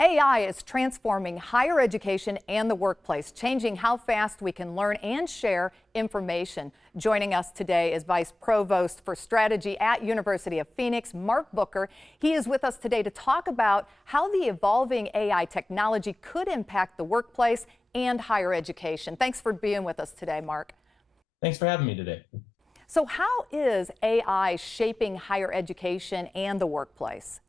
AI is transforming higher education and the workplace, changing how fast we can learn and share information. Joining us today is Vice Provost for Strategy at University of Phoenix, Mark Booker. He is with us today to talk about how the evolving AI technology could impact the workplace and higher education. Thanks for being with us today, Mark. Thanks for having me today. So how is AI shaping higher education and the workplace?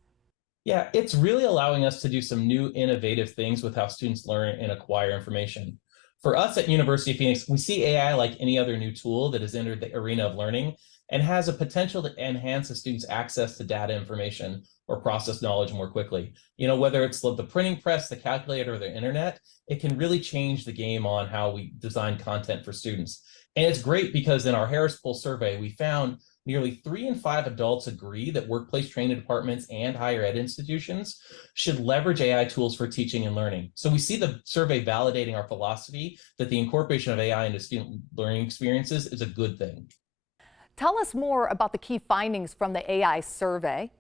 Yeah, it's really allowing us to do some new innovative things with how students learn and acquire information. For us at University of Phoenix, we see AI like any other new tool that has entered the arena of learning and has a potential to enhance a student's access to data information or process knowledge more quickly. Whether it's the printing press, the calculator, or the internet, it can really change the game on how we design content for students. And it's great because in our Harris Poll survey, we found nearly 3 in 5 adults agree that workplace training departments and higher ed institutions should leverage AI tools for teaching and learning. So we see the survey validating our philosophy that the incorporation of AI into student learning experiences is a good thing. Tell us more about the key findings from the AI survey.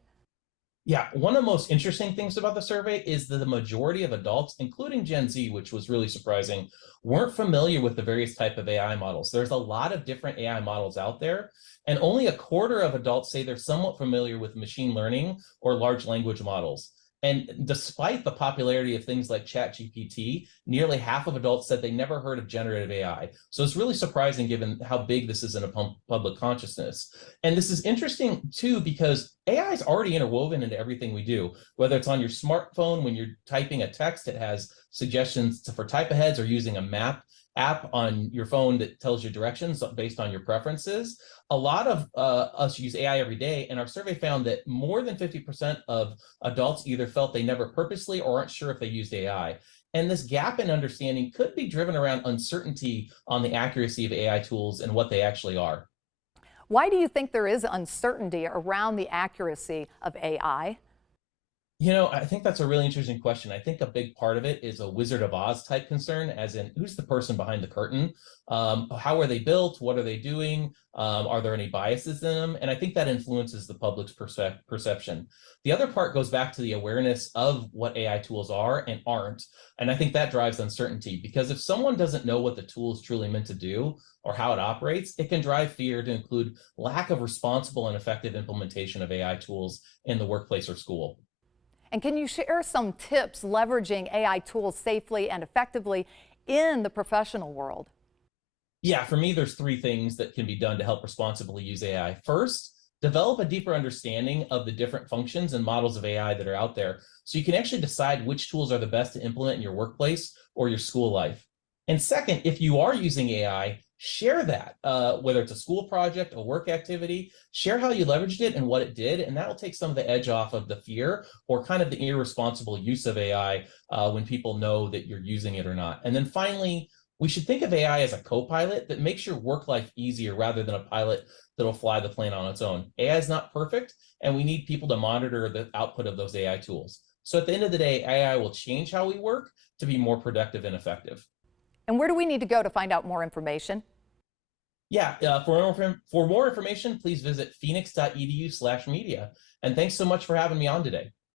Yeah, one of the most interesting things about the survey is that the majority of adults, including Gen Z, which was really surprising, weren't familiar with the various type of AI models. There's a lot of different AI models out there, and only a quarter of adults say they're somewhat familiar with machine learning or large language models. And despite the popularity of things like ChatGPT, nearly half of adults said they never heard of generative AI. So it's really surprising given how big this is in a public consciousness. And this is interesting too, because AI is already interwoven into everything we do, whether it's on your smartphone, when you're typing a text, it has suggestions for type aheads, or using a map app on your phone that tells you directions based on your preferences. A lot of us use AI every day, and our survey found that more than 50% of adults either felt they never purposely or aren't sure if they used AI. And this gap in understanding could be driven around uncertainty on the accuracy of AI tools and what they actually are. Why do you think there is uncertainty around the accuracy of AI? I think that's a really interesting question. I think a big part of it is a Wizard of Oz type concern, as in who's the person behind the curtain? How are they built? What are they doing? Are there any biases in them? And I think that influences the public's perception. The other part goes back to the awareness of what AI tools are and aren't. And I think that drives uncertainty, because if someone doesn't know what the tool is truly meant to do or how it operates, it can drive fear, to include lack of responsible and effective implementation of AI tools in the workplace or school. And can you share some tips leveraging AI tools safely and effectively in the professional world? Yeah, for me, there's 3 things that can be done to help responsibly use AI. First, develop a deeper understanding of the different functions and models of AI that are out there, so you can actually decide which tools are the best to implement in your workplace or your school life. And second, if you are using AI, share that, whether it's a school project, a work activity, share how you leveraged it and what it did, and that will take some of the edge off of the fear or kind of the irresponsible use of AI when people know that you're using it or not. And then finally, we should think of AI as a co-pilot that makes your work life easier rather than a pilot that'll fly the plane on its own. AI is not perfect, and we need people to monitor the output of those AI tools. So at the end of the day, AI will change how we work to be more productive and effective. And where do we need to go to find out more information? Yeah, for more information, please visit phoenix.edu/media. And thanks so much for having me on today.